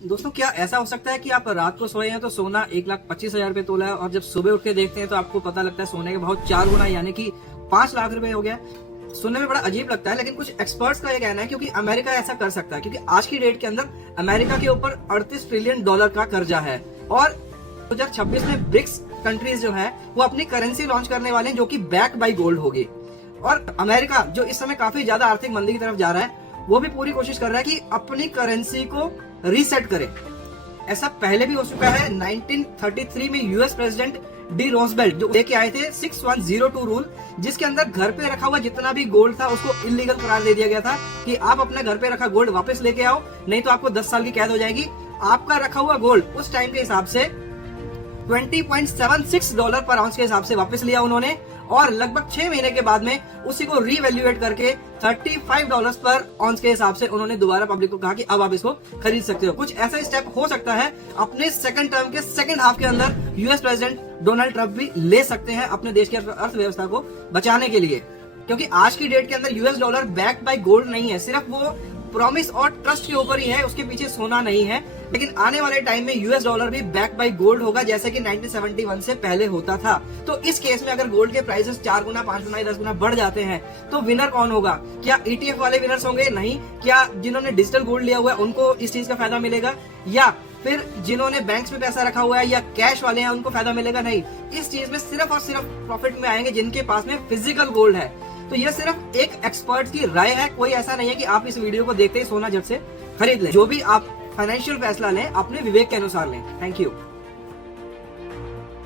दोस्तों, क्या ऐसा हो सकता है कि आप रात को सोए हैं तो सोना 1,25,000 रुपए तोला है और जब सुबह उठ के देखते हैं तो आपको पता लगता है सोने के भाव 4 गुना यानी कि 5 लाख रुपए हो गया। सुनने में बड़ा अजीब लगता है, लेकिन कुछ एक्सपर्ट्स का ये कहना है क्योंकि अमेरिका ऐसा कर सकता है, क्योंकि आज की डेट के अंदर अमेरिका के ऊपर 38 ट्रिलियन डॉलर का कर्जा है और 2026 में ब्रिक्स कंट्रीज जो है वो अपनी करेंसी लॉन्च करने वाले हैं जो कि बैक बाय गोल्ड होगी। और अमेरिका जो इस समय काफी ज्यादा आर्थिक मंदी की तरफ जा रहा है वो भी पूरी कोशिश कर रहा है कि अपनी करेंसी को रीसेट करे। ऐसा पहले भी हो चुका है 1933 में यूएस प्रेसिडेंट डी रोजवेल्ट जो लेके आए थे 6102 रूल, जिसके अंदर घर पे रखा हुआ जितना भी गोल्ड था उसको इलीगल करार दे दिया गया था कि आप अपने घर पे रखा गोल्ड वापस लेके आओ, नहीं तो आपको 10 साल की कैद हो जाएगी। आपका रखा हुआ गोल्ड उस टाइम के हिसाब से $20.76 पर आउंस के हिसाब से वापस लिया उन्होंने और लगभग 6 महीने के बाद में उसी को रीवैल्यूएट करके $35 पर आउंस के हिसाब से उन्होंने दोबारा पब्लिक को कहा कि अब आप इसको खरीद सकते हो। कुछ ऐसा स्टेप हो सकता है अपने सेकंड टर्म के सेकंड हाफ के अंदर यूएस प्रेसिडेंट डोनाल्ड ट्रंप भी ले सकते हैं अपने देश की अर्थव्यवस्था को बचाने के लिए, क्योंकि आज की डेट के अंदर US dollar back by gold नहीं है, सिर्फ वो प्रॉमिस और ट्रस्ट के ऊपर ही है, उसके पीछे सोना नहीं है। लेकिन आने वाले टाइम में यूएस डॉलर भी बैक बाय गोल्ड होगा जैसे कि 1971 से पहले होता था। तो इस केस में अगर गोल्ड के प्राइसेस 4 गुना 5 गुना 10 गुना बढ़ जाते हैं तो विनर कौन होगा? क्या ईटीएफ वाले विनर्स होंगे? नहीं। क्या जिन्होंने डिजिटल गोल्ड लिया हुआ है उनको इस चीज का फायदा मिलेगा, या फिर जिन्होंने बैंक्स में पैसा रखा हुआ है या कैश वाले हैं उनको फायदा मिलेगा? नहीं। इस चीज में सिर्फ और सिर्फ प्रॉफिट में आएंगे जिनके पास में फिजिकल गोल्ड है। तो ये सिर्फ एक एक्सपर्ट की राय है, कोई ऐसा नहीं है कि आप इस वीडियो को देखते ही सोना झट से खरीद लें। जो भी आप फाइनेंशियल फैसला लें अपने विवेक के अनुसार लें। Thank you.